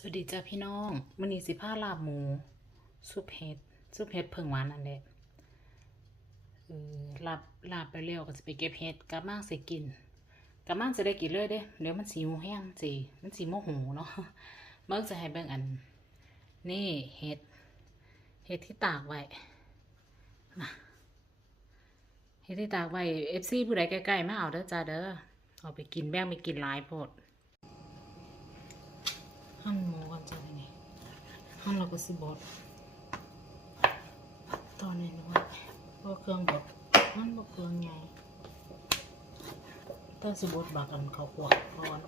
สวัสดีจ้าพี่น้องมันนี้สิผ้าลาบหมูซุปเห็ดซุปเห็ดเพิ่งหวานนั่นแหละเออลาบลาบไปเร็วก็จะไปเก็บเห็ดกลับมาสิกินกลับมาจะได้กินเลยเด้เดี๋ยวมันสีหูแห้งสิมันสีโมโหเนาะเบิ่งจะให้เบิ่งอัน นี่เห็ดเห็ดที่ตากไว้เห็ดที่ตากไว้เอฟซีผู้ใดใกล้ๆมาเอาเด้อจ้าเด้อเอาไปกินแบ่งไปกินหลายโพด หั่นหมูกันจะทีนี้หั่นเราก็สิบดตอนนี้ว่าเพราะเครื่องบดมันบ่เครื่องใหญ่ถ้าสิบดบากันเขาขวดก่อน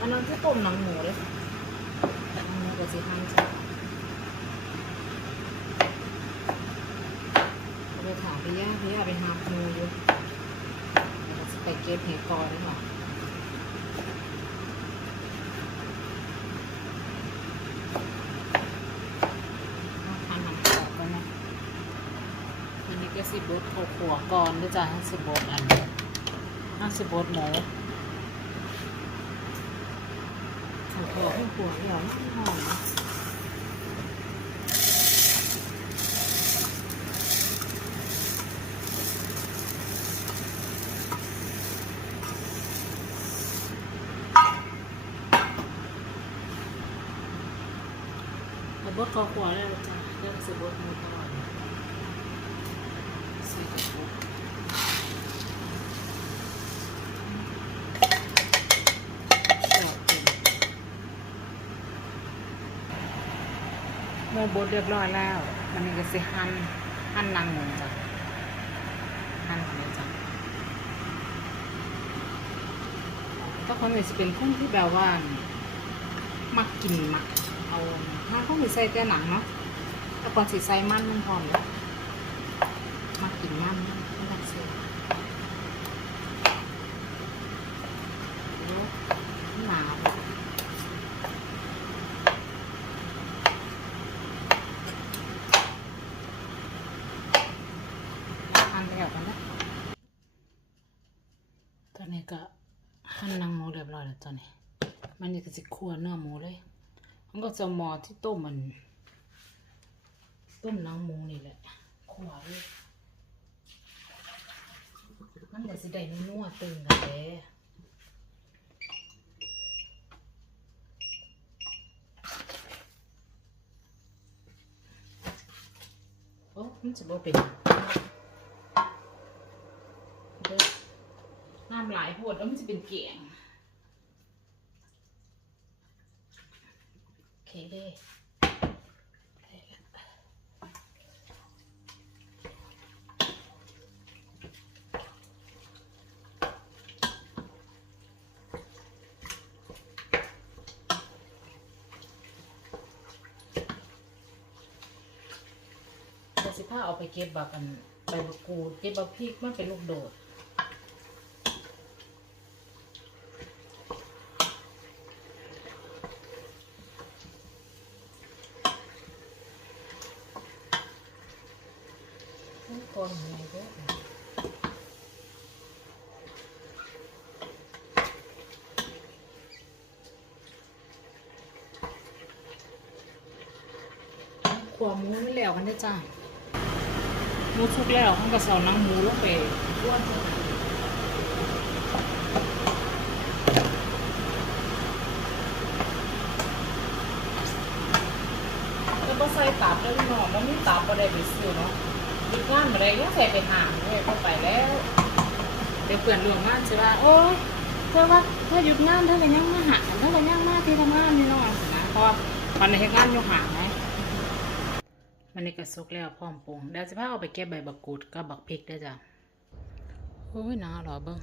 อันนั้นที่ต้มหนังหมูเลยหนังหมูก็สิหั่นจ้ะ ไปถามพี่ย่าพี่ย่าไปหาหมูอยู่เดี๋ยวเราจะไปเก็บเห็ดกอได้หรอทานน้ำกรอบกันนะอันนี้ก็สิบดข้าวขัวก่อนด้วยจ้ะห้าสิบบดอันนี้ห้าสิบบดหมูข้าวขัวข้าวขัวเดี๋ยวมันหอมนะ เอา บดคอขวาเลยจ้ะเรื่องสิบดหมูตลอดใส่กระปุกชอบกินหมูบดเรียบร้อยแล้ว มันก็สิหั่นหั่นนางหมูจ้ะหั่นเลยจ้ะถ้าคนอื่นจะเป็นคนที่แบบว่า มักกินมัก เอาถ้าเขามีใส่แต่หนังเนาะแต่ก่อนสิใส่มันมันพร้อมมักกินมันไม่ต้องเสียแล้วหนาวหั่นแล้วกันนะตอนนี้ก็หั่นนังหมูเรียบร้อยแล้วตอนนี้ มันนี่ก็จะคั่วเนื้อหมูเลย มันก็จะหมอที่ต้มมัน ต้มนังหมูนี่แหละคั่วเลยมันก็สิได้นัวตึงกันแหละโอ้มันจะบ่เป็นน้ำหลายโพดแล้วมันจะเป็นเกียง โอเคเด้เดี๋ยว สิพาเอาไปเก็บบักอันใบมะกรูดเก็บบักพริกมันเป็นลูกโดด ก่อนไงเด้อขวหมูไม่แล้วกันได้จ้ามูสุกแล้วมันก็ใส่หนังมูลงไปก้วนแล้วก็ใส่ตับแล้วพี่น้อมันไมีตับอะไรไปซื้อเนาะ อีกงานมาได้ยังใส่ไปหางเลยเข้าไปแล้วเดี๋ยวเพื่อนหลวงงานใช่ป่ะโอ้ยเธอว่าเธอหยุดงานเธอก็ยังมาหาเธอก็ยังมาที่ทำงานนี่นองสินะเพราะวันนี้งานอยู่ห่างไงมันนี่ก็สุกแล้วพร้อมปรุงเดี๋ยวจะพาเอาไปเก็บใบบักกูดกับบักพริกได้จ้ะโอ้ยนาหรอเบิ้ง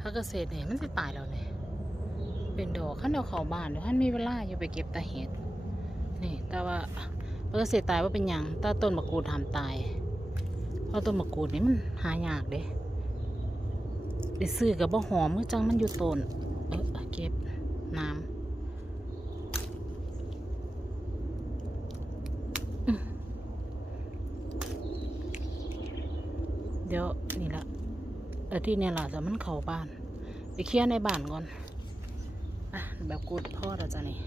ถ้าเกษตรเนี่ยมันจะตายแล้วเนี่ยเป็นดอกขั้นเอาเขาบ้านเดี๋ยวท่านมีเวลาอยู่ไปเก็บตาเห็ดนี่แต่ว่าเกษตรตายว่าเป็นยังตาต้นบักกูดทำตาย เพราะต้นมะกรูดนี่มันหายากเด้ได้ซื้อกับบ่หอมมือจังมันอยู่ต้นเออเก็บน้ำเดี๋ยวนี่ละอาทิตย์เนี่ยล่ะจะมันเข้าบ้าน ไปเคลียร์ในบ้านก่อนอะแบบกูดพ่อแล้วจ้ะนี่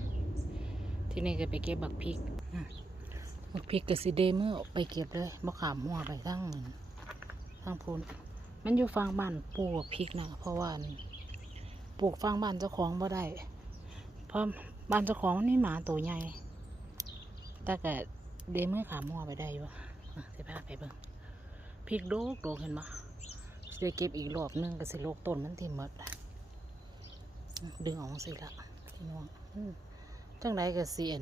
ที่นี่ก็ไปเก็บบักพริกอื มบักพริกกับซีเดมือไปเก็บเลยบักขามหัวไปทั้งทั้งพูนมันอยู่ฟังบ้านปลูกบักพริกนะเพราะว่าปลูกฟังบ้านเจ้าของบ่ได้ เพราะบ้านเจ้าของนี่หมาตัวใหญ่แต่ก็เดมือขามหัวไปได้อยู่อะเสิพาไปเบิ่งพริกโดกโดกเห็นปะสิได้เก็บอีกรอบนึงก็สิโลกต้นมันที่หมดดึงออกสิละพี่น้องจังไรก็เสียน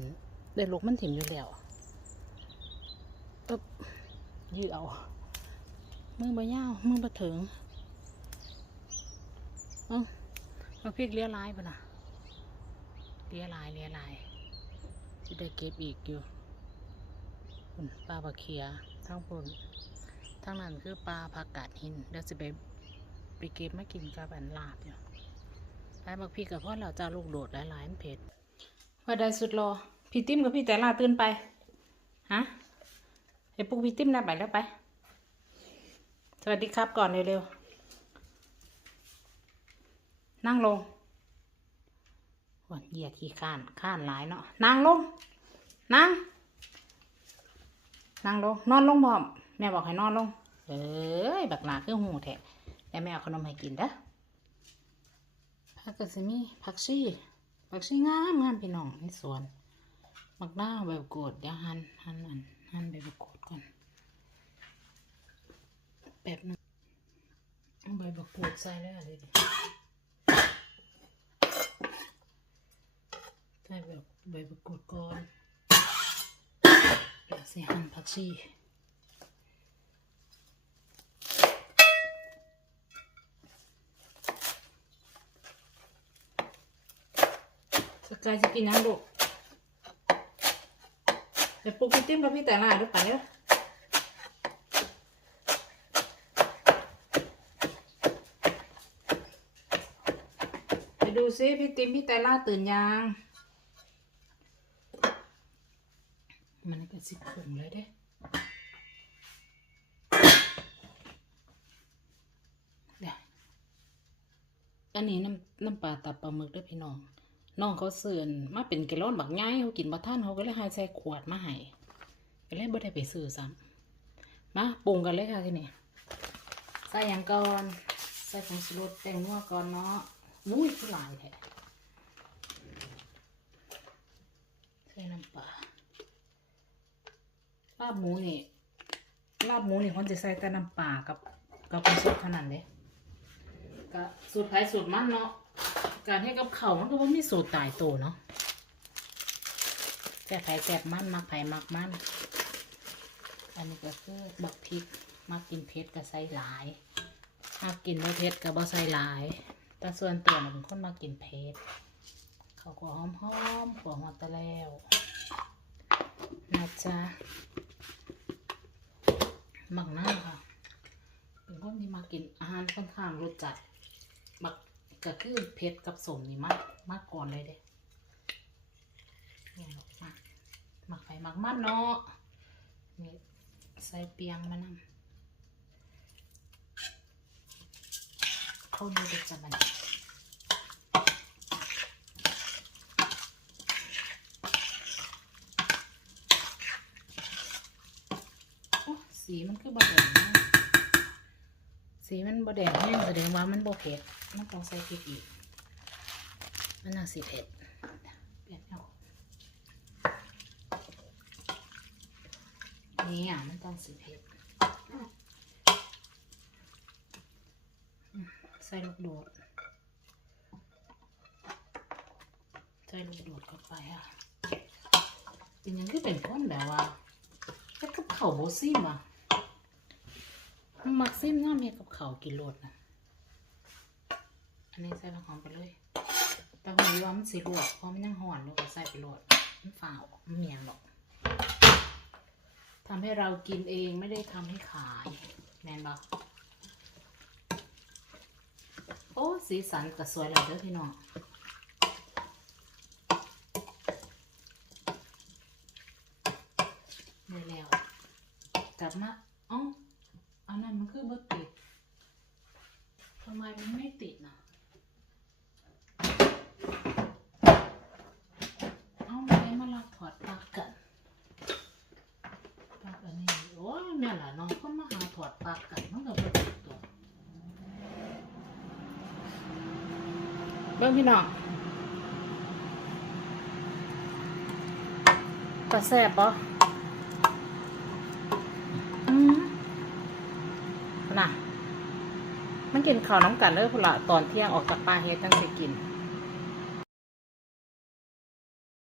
ได้ลูกมันถิ่มอยู่แล้ว ยืดเอา มือใบยาวมือบ่ถึงเอ้ามาพริกเลี้ยลายปะนะเลี้ยลายเลี้ยลายจะได้เก็บอีกอยู่ปลาบะเคียทั้งบนทั้งนั้นคือปลาผักกาดหินเดี๋ยวจะไปไปเก็บมากินกับอันลาบอยู่ไอ้บักพริกกับพ่อเราจะลูกโดดหลายๆมันเผ็ดว่าได้สุดรอพี่ติ้มกับพี่แต่ลาตื่นไป ฮะ ไอ้ปุ๊กพี่ติ้มได้ไปแล้วไป สวัสดีครับก่อนเร็วๆ นั่งลงวันเหยียดขี้ข้านข้านหลายเนาะ นั่งลง นั่ง นั่งลง นอนลงพร้อม แม่บอกให้นอนลง เอ้ย บักหลาคือหูแท้แต่แม่เอาขนมให้กินเด้อผักกระสิมีผักชีผักชีงามงามพี่น้องในสวน มักด้าวแบบโกดเดี๋ยวหั่นหันอัน หั่นแบบโกดก่อนแบบนึงเอาใบบักกูดใส่เลยอะไรใส่แบบใบบักกูดก่อนแล้วสิหั่นผักชีสกายจะกินยังลูก เดี๋ยวปลุกพี่ติ้มกับพี่แต่ละดูไปแล้วไปดูซิพี่ติ้มพี่แต่ละตื่นยัง มันก็สิขุ่มเลยเด้อันนี้น้ำน้ำปลาตับปลาหมึกด้วยพี่น้อง น้องเขาเสื่อนมาเป็นแกลลอนบักง่ายเขากินบ่ท่านเขาก็เลยให้ใส่ขวดมาให้ก็เลยบ่ได้ไปซื้อซ้ำมาปรุงกันเลยค่ะทีนี้ใส่หยังก่อนใส่ผงชูรสแตงนัวก่อนเนาะมุ้ยคือหลายแท้ใส่น้ำปลาลาบหมูนี่ลาบหมูนี่คนจะใส่แต่น้ำปลากับกับผงชูรสเท่านั้นเด้ก็สูตรไผ่สูตรมันเนาะ การให้กับเขามันก็ว่ามีสูตรตายตัวเนาะแซ่บไผ่แซ่บมันมักไผ่มักมันอันนี้ก็คือบักพริกมักกินเผ็ดก็ใส่หลายมักกินบ่เผ็ดก็บ่ใส่หลาย แต่ส่วนตัวน่ะเป็นคนมักกินเผ็ดเขาวก็หอมหอมๆขัวหอมตะแล้วนะจ๊ะมักน้ำค่ะเป็นคนที่มากินอาหารค่อนข้างรสจัดมัก ก็คือเผ็ดกับสมนี่มากมากก่อนเลยเด้เนี่ยหรอกมากมักไปมักมันเนาะนี่ใส่เปียงมานำเข้าดูเด็กจะมันสีมันคือบะแดงสีมันบะแดงแห้งแสดงว่ามันบ่เผ็ด มันต้องใส่พริกอีก มันน่าสิเผ็ดเปลี่ยนเอานี่อะมันต้องสิเผ็ดอืมใส่ลูกโดด ใส่ลูกโดดเข้าไปอะ เป็นหยังคือเป็นก้อนแบบว่าแค่กับเข่าวโบซี่ว่ะมักซิมน้ำเฮ็ดกับเขาวกินโลดนะอั นนี้ใส่ผักหอมไปเลยแตาหอมว่ามันสิลวกเพราะมันยังหอนลูกใส่ไปโลดมันฝ่าวมันเมียงหรอกทำให้เรากินเองไม่ได้ทำให้ขาย แมนบอกโอ้ สีสันก็สวยเลยเด้อพี่น้องได้แล้ว กลับมาอ้าอันนั้นมันคือบ่ติดทำไมมันไม่ติดนะเอาไม้มาลักถ อดปลักกันปลักอันนี้โอ้ยแม่ล่ะน้องก็มาหาถอดปลักกันมันก็บ่ติดตัวเบิ่งพี่น้องปลาแซ่บปะอืมน่ะ มันกินข้าวน้ำกันเลยพุ่นละตอนเที่ยงออกจากปลาเฮ็ดตั้งสิกิน